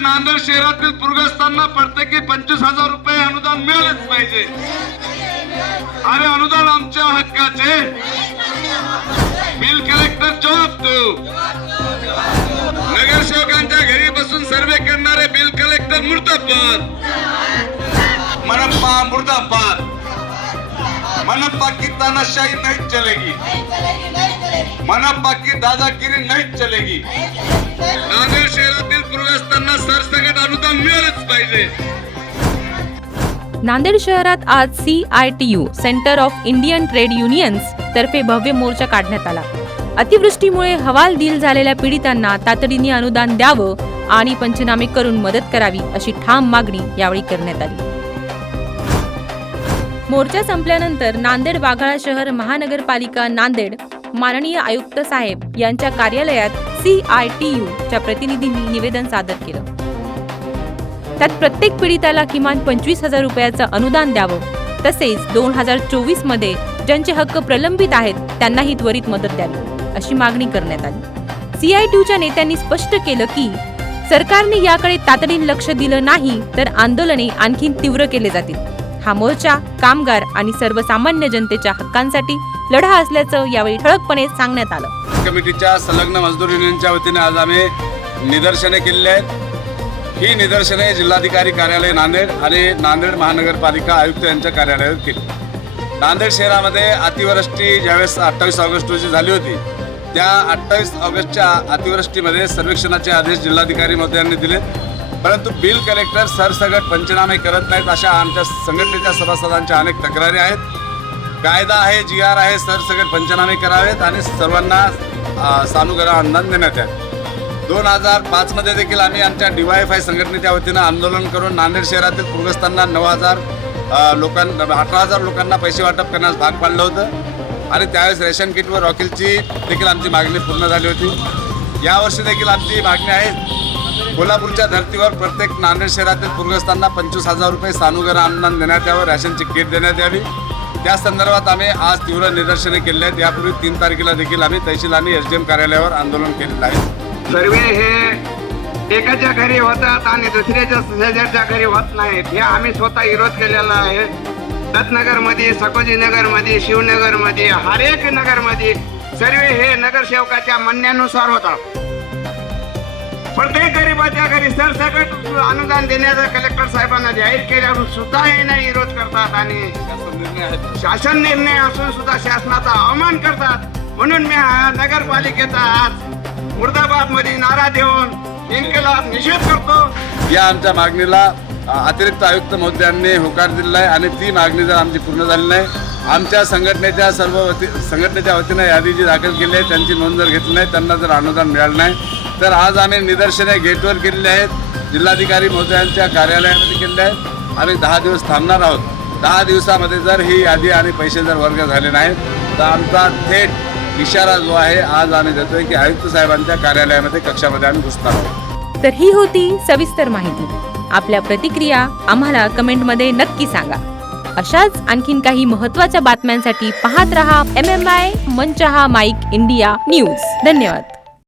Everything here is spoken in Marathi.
नांदेड शहरातील पूरग्रस्तांना प्रत्येकी पंचवीस हजार रुपये अनुदान मिळालेच पाहिजे. अरे अनुदान आमच्या हक्काचे. बिल कलेक्टर जॉब तू नगरसेवकांच्या घरी बसून सर्वे करणारे बिल कलेक्टर मुर्दाबाद. मनप्पा मुर्दाबाद. मनप्पा की तानाशाही नहीं चलेगी. मनप्पा की दादागिरी नहीं चलेगी. नांदेड शहरातील पूरग्रस्तांना सरसकट अनुदान मिळालंच पाहिजे. नांदेड शहरात आज C I T U centre of Indian trade unions तर्फे भव्य मोर्चा काढण्यात आला. अतिवृष्टीमुळे हवालदिल झालेल्या पीडितांना तातडीने अनुदान द्यावं आणि पंचनामे करून मदत करावी अशी ठाम मागणी यावेळी करण्यात आली. मोर्चा संपल्यानंतर नांदेड वाघाळा शहर महानगरपालिका नांदेड माननीय आयुक्त साहेब यांच्या कार्यालयात सी आय टी यू च्या प्रतिनिधींनी निवेदन सादर केलं. त्यात प्रत्येक पीडिताला किमान पंचवीस हजार रुपयाचं अनुदान द्यावं. तसेच दोन हजार चोवीसमध्ये ज्यांचे हक्क प्रलंबित आहेत त्यांनाही त्वरित मदत द्यावी अशी मागणी करण्यात आली. सीआयटीयूच्या नेत्यांनी स्पष्ट केलं की सरकारने याकडे तातडीने लक्ष दिलं नाही तर आंदोलने आणखी तीव्र केले जातील. हा मोर्चा कामगार आणि सर्वसामान्य जनतेच्या हक्कांसाठी लढा असल्याचं यावेळी ठळकपणे सांगण्यात आलं. कमिटीच्या संलग्न मजदूर युनियनच्या वतीने आज आम्ही निदर्शने केलेली आहेत. ही निदर्शने जिल्हाधिकारी कार्यालय नांदेड आणि नांदेड महानगरपालिका आयुक्त यांच्या कार्यालयावर केली. नांदेड शहरामध्ये अतिवृष्टी ज्यावेळेस अठ्ठावीस ऑगस्ट रोजी झाली होती त्या अठ्ठावीस ऑगस्टच्या अतिवृष्टीमध्ये सर्वेक्षणाचे आदेश जिल्हाधिकारी महोदयांनी दिले परंतु बिल कलेक्टर सरसगट पंचनामे करत नाहीत अशा आमच्या संघटनेच्या सभासदांच्या अनेक तक्रारी आहेत. कायदा आहे जी आर आहे सरसगट पंचनामे करावेत आणि सर्वांना सानुग्रह अनुदान देण्यात यावे. दोन हजार पाचमध्ये देखील आम्ही आमच्या डी वाय फाय संघटनेच्या वतीनं आंदोलन करून नांदेड शहरातील पूरग्रस्तांना नऊ हजार लोकां लोकांना अठरा हजार लोकांना पैसे वाटप करण्यास भाग पाडलं होतं. आणि त्यावेळेस रेशन किटवर रॉकेलची देखील आमची मागणी पूर्ण झाली होती. यावर्षी देखील आमची मागणी आहे कोल्हापूरच्या धर्तीवर प्रत्येक नांदेड शहरातील पूरग्रस्तांना पंचवीस हजार रुपये सानुग्रह अनुदान देण्यात यावं रॅशनची किट देण्यात यावी. त्या संदर्भात आम्ही आज तीव्र निदर्शने केली आहेत. यापूर्वी तीन तारखेला देखील आम्ही तहसील आणि एस डी एम कार्यालयावर आंदोलन केलेलं आहे. सर्वे हे एकाच्या घरी होतात आणि दुसऱ्याच्या शेजारच्या घरी होत नाहीत. हे आम्ही स्वतः विरोध केलेला आहे. दत्तनगरमध्ये सकोजीनगरमध्ये शिवनगरमध्ये हरेक नगरमध्ये सर्वे हे नगरसेवकाच्या म्हणण्यानुसार होतात. प्रत्येक गरीबाच्या घरी सरसकट अनुदान देण्याचा कलेक्टर साहेबांना जाहीर केल्यावर सुद्धा हे नाही विरोध करतात आणि शासन निर्णय असून सुद्धा शासनाचा अवमान करतात. म्हणून मी नगरपालिकेचा आज मुर्दाबादमध्ये नारा देऊन इन्कलाब निषेध करतो. या आमच्या मागणीला अतिरिक्त आयुक्त महोदयांनी होकार दिलेला आहे आणि ती मागणी जर आमची पूर्ण झाली नाही आमच्या संघटनेच्या सर्व वती संघटनेच्या वतीनं यादी जी दाखल केली आहे त्यांची नोंद जर घेतली नाही त्यांना जर अनुदान मिळालं नाही तर आज आम्ही निदर्शने गेटवर केलेली आहेत. जिल्हाधिकारी महोदयांच्या कार्यालयामध्ये केलेले आहेत. आम्ही दहा दिवस थांबणार आहोत. दहा दिवसामध्ये जर ही यादी आणि पैसे जर वर्ग झाले नाहीत तर आमचा थेट इशारा जो आहे आज आम्ही देतोय की आयुक्त साहेबांच्या कार्यालयामध्ये कक्षामध्ये आम्ही घुसणार आहोत. तर ही होती सविस्तर माहिती. आपल्या प्रतिक्रिया आम्हाला कमेंटमध्ये नक्की सांगा. अशाच आणखीन काही महत्त्वाच्या बातम्यांसाठी पाहत रहा एम एम आय मनचहा माईक इंडिया न्यूज. धन्यवाद.